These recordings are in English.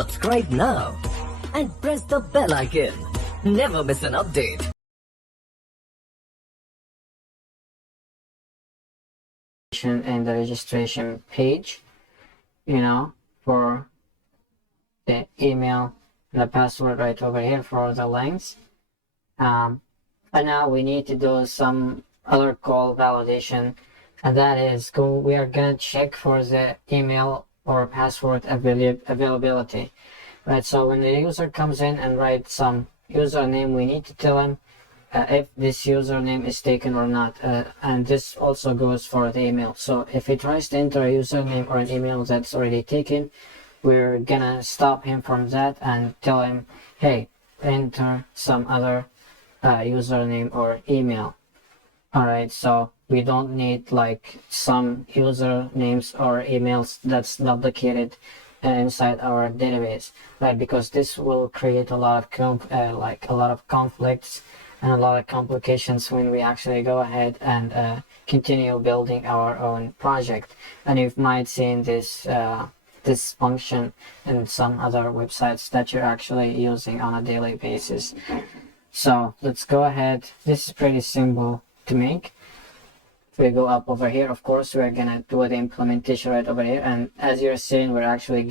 Subscribe now and press the bell icon. Never miss an update. And the registration page, for the email and the password right over here for the links. And now we need to do some other call validation, and that is we are gonna check for the email or password availability, right? So when the user comes in and writes some username, we need to tell him if this username is taken or not, and this also goes for the email. So if he tries to enter a username or an email that's already taken, we're gonna stop him from that and tell him, hey, enter some other username or email. Alright, so we don't need like some usernames or emails that's duplicated inside our database, right? Because this will create a lot of conflicts and a lot of complications when we actually go ahead and continue building our own project. And you might see this this function in some other websites that you're actually using on a daily basis. So let's go ahead. This is pretty simple to make. If we go up over here, of course we're gonna do the implementation right over here, and as you're seeing, we're actually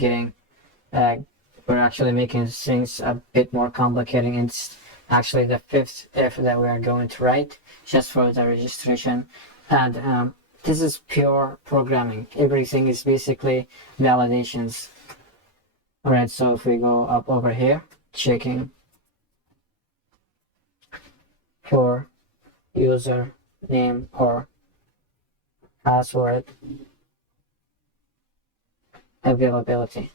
making things a bit more complicated. It's actually the fifth if that we are going to write just for the registration, and this is pure programming. Everything is basically validations. Alright, so if we go up over here, checking for user name or password availability.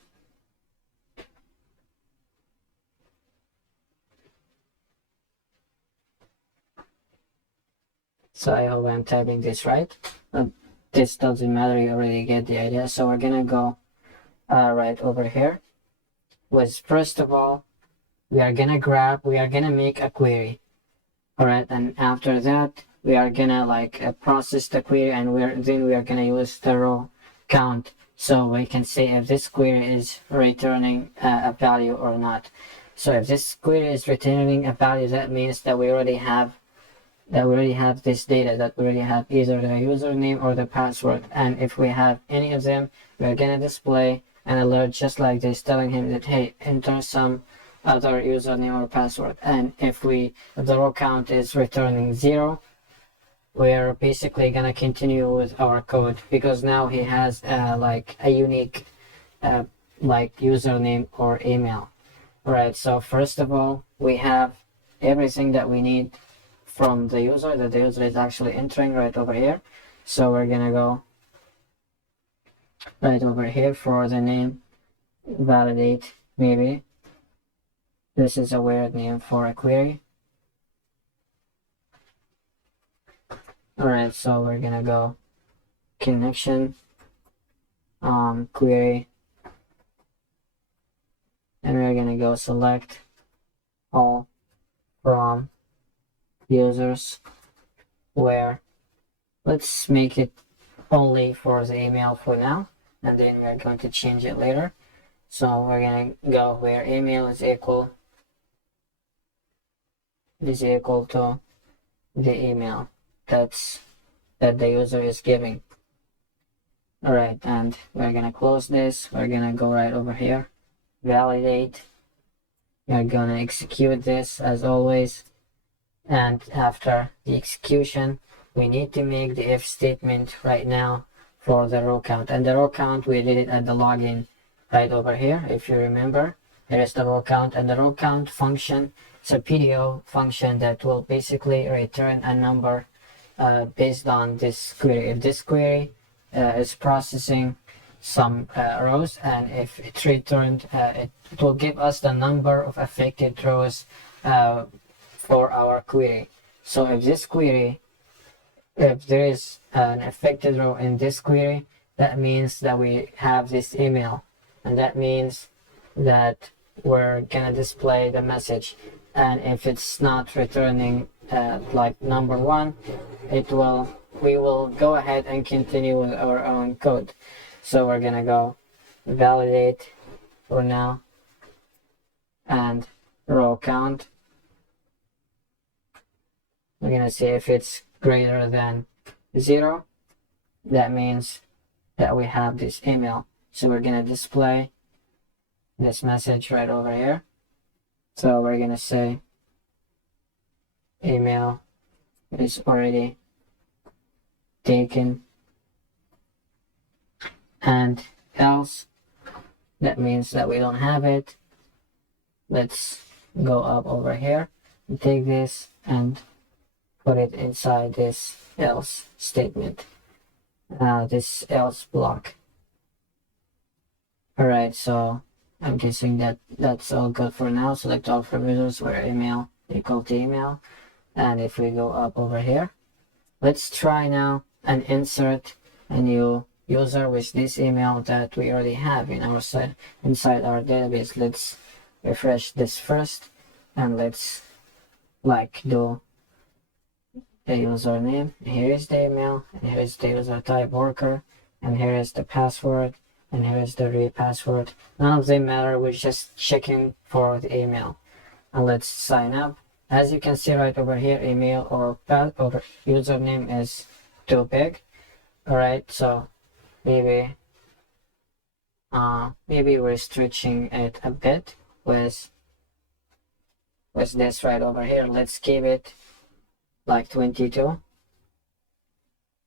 So I hope I'm typing this right. This doesn't matter, you already get the idea. So we're gonna go right over here. First of all, we are gonna make a query. Alright, and after that we are gonna process the query, and then we are gonna use the row count so we can see if this query is returning a value or not. So if this query is returning a value, that means that we already have this data, that we already have either the username or the password. And if we have any of them, we're gonna display an alert just like this, telling him that, hey, enter some other username or password. And if the row count is returning 0, we're basically gonna continue with our code, because now he has a unique username or email. Alright, so first of all, we have everything that we need from the user that the user is actually entering right over here. So we're gonna go right over here for the name, validate. Maybe this is a weird name for a query. Alright, so we're gonna go connection, query, and we're gonna go select all from users, where let's make it only for the email for now, and then we're going to change it later. So we're gonna go where email is equal to the email that the user is giving. Alright, and we're gonna close this. We're gonna go right over here, validate. We're gonna execute this as always, and after the execution we need to make the if statement right now for the row count. And the row count, we did it at the login right over here. If you remember, there is the row count, and the row count function, it's a PDO function that will basically return a number based on this query. If this query is processing some rows, and if it's returned, it will give us the number of affected rows for our query. So if there is an affected row in this query, that means that we have this email, and that means that we're gonna display the message. And if it's not returning number 1, we will go ahead and continue with our own code. So we're gonna go validate for now, and row count. We're gonna see if it's greater than 0, that means that we have this email. So we're gonna display this message right over here. So we're gonna say email is already taken, and else, that means that we don't have it. Let's go up over here and take this and put it inside this else statement, this else block. Alright, so I'm guessing that that's all good for now. Select all parameters where email equal to email, and if we go up over here, let's try now and insert a new user with this email that we already have in our site inside our database. Let's refresh this first, and let's do the username. Here is the email, and here is the user type worker, and here is the password, and here is the password. None of them matter, we're just checking for the email. And let's sign up. As you can see right over here, email or username is too big. Alright, so maybe we're stretching it a bit with this right over here. Let's keep it like 22.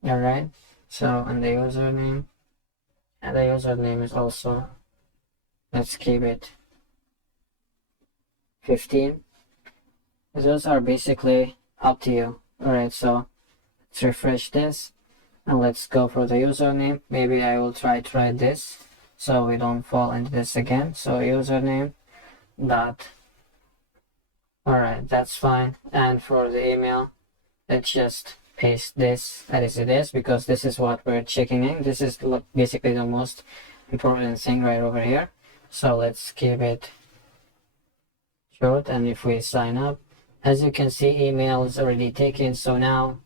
Alright, so and the username, and the username is also, let's keep it 15. Those are basically up to you. Alright, so let's refresh this and let's go for the username. Maybe I will try this so we don't fall into this again. So username dot, alright, that's fine. And for the email, let's just paste this as it is, because this is what we're checking in. This is basically the most important thing right over here. So let's keep it short, and if we sign up, as you can see, email is already taken. So now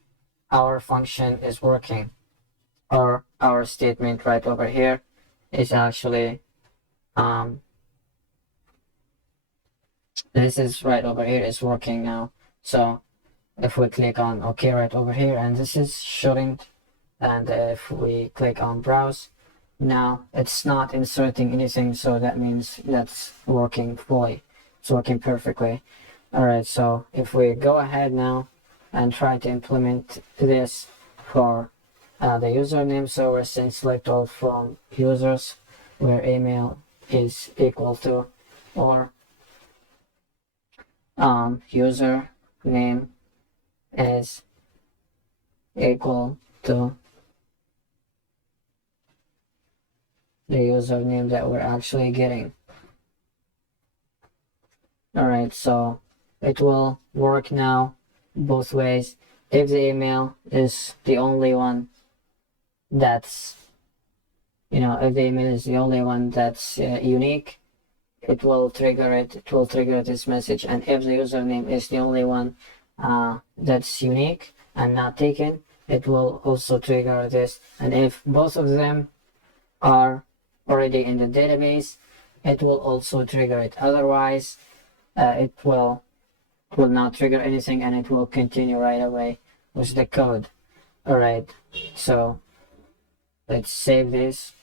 our function is working, or our statement right over here is actually this is right over here is working now. So if we click on OK right over here, and this is shouldn't, and if we click on browse, now it's not inserting anything, so that means that's working fully. It's working perfectly. Alright, so if we go ahead now and try to implement this for the username, so we're saying select all from users where email is equal to, or user name is equal to the username that we're actually getting. Alright, so it will work now both ways. If the email is the only one that's, if the email is the only one that's unique, it will trigger it. It will trigger this message. And if the username is the only one that's unique and not taken, it will also trigger this. And if both of them are already in the database, it will also trigger it. Otherwise, it will not trigger anything, and it will continue right away with the code. Alright, so let's save this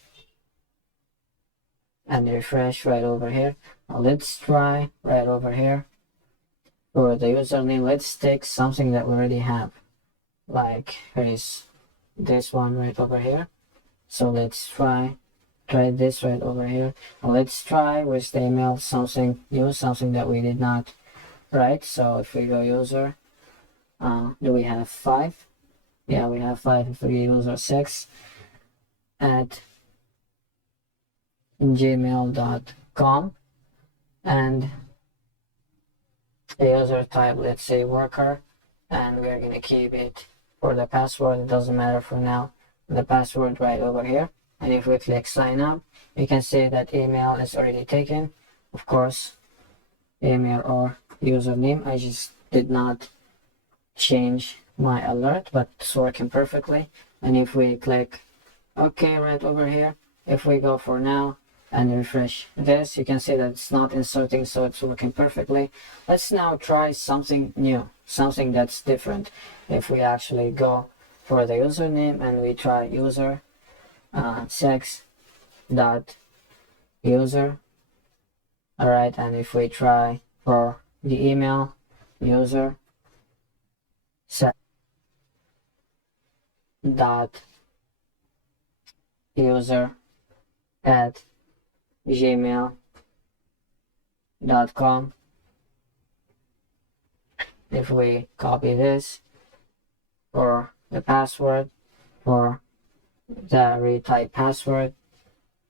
and refresh right over here. Now let's try right over here for the username. Let's take something that we already have, like here is this one right over here. So let's try this right over here. Now let's try with the email something new, something that we did not write. So if we go user, do we have 5? Yeah, we have 5. If we user 6 at gmail.com, and the user type, let's say worker, and we're gonna keep it for the password. It doesn't matter for now, the password right over here. And if we click sign up, we can see that email is already taken. Of course, email or username, I just did not change my alert, but it's working perfectly. And if we click OK right over here, if we go for now, and refresh this, you can see that it's not inserting, so it's working perfectly. Let's now try something new, something that's different. If we actually go for the username and we try user sex dot user, all right, and if we try for the email user sex dot user at gmail.com. If we copy this for the password, for the retype password,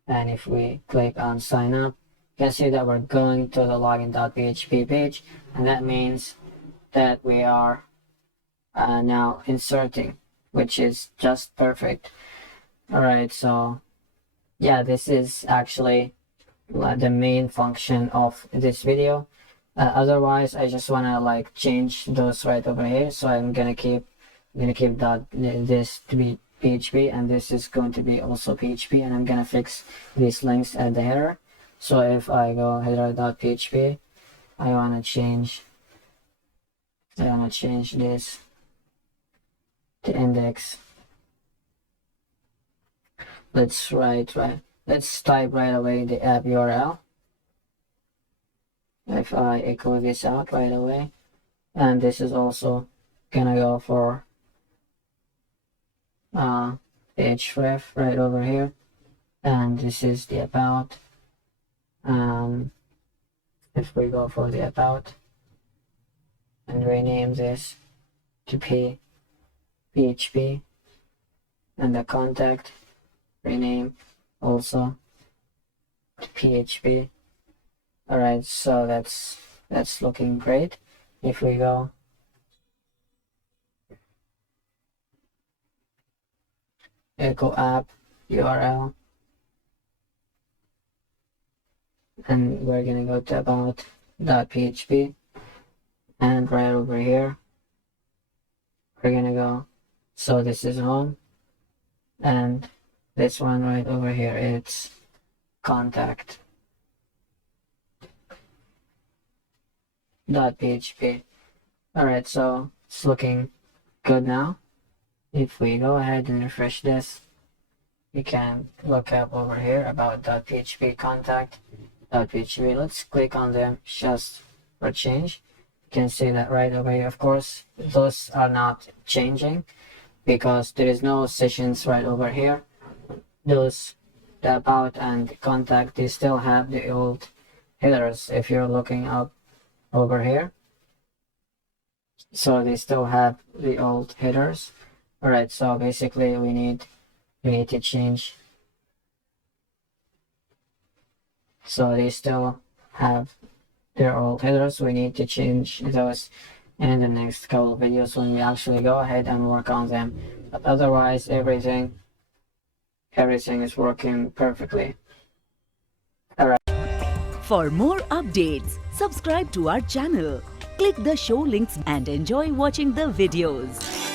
and if we click on sign up, you can see that we're going to the login.php page, and that means that we are now inserting, which is just perfect. Alright, so yeah, this is actually the main function of this video. Otherwise, I just wanna like change those right over here. So I'm gonna keep this to be PHP, and this is going to be also PHP, and I'm gonna fix these links at the header. So if I go header.php, I wanna change this to index. Let's type right away the app URL. If I echo this out right away, and this is also gonna go for href right over here, and this is the about. If we go for the about and rename this to PHP, and the contact rename also to PHP. Alright, so that's looking great. If we go echo app URL, and we're gonna go to about.php, and right over here we're gonna go, so this is home, and this one right over here, it's contact.php. Alright, so it's looking good now. If we go ahead and refresh this, we can look up over here about .php, contact.php. Let's click on them just for change. You can see that right over here. Of course, those are not changing because there is no sessions right over here. Those, the about and the contact, they still have the old headers if you're looking up over here. So they still have the old headers. Alright, so basically we need to change. So they still have their old headers. We need to change those in the next couple of videos when we actually go ahead and work on them. But otherwise, everything is working perfectly. For more updates, subscribe to our channel, click the show links and enjoy watching the videos.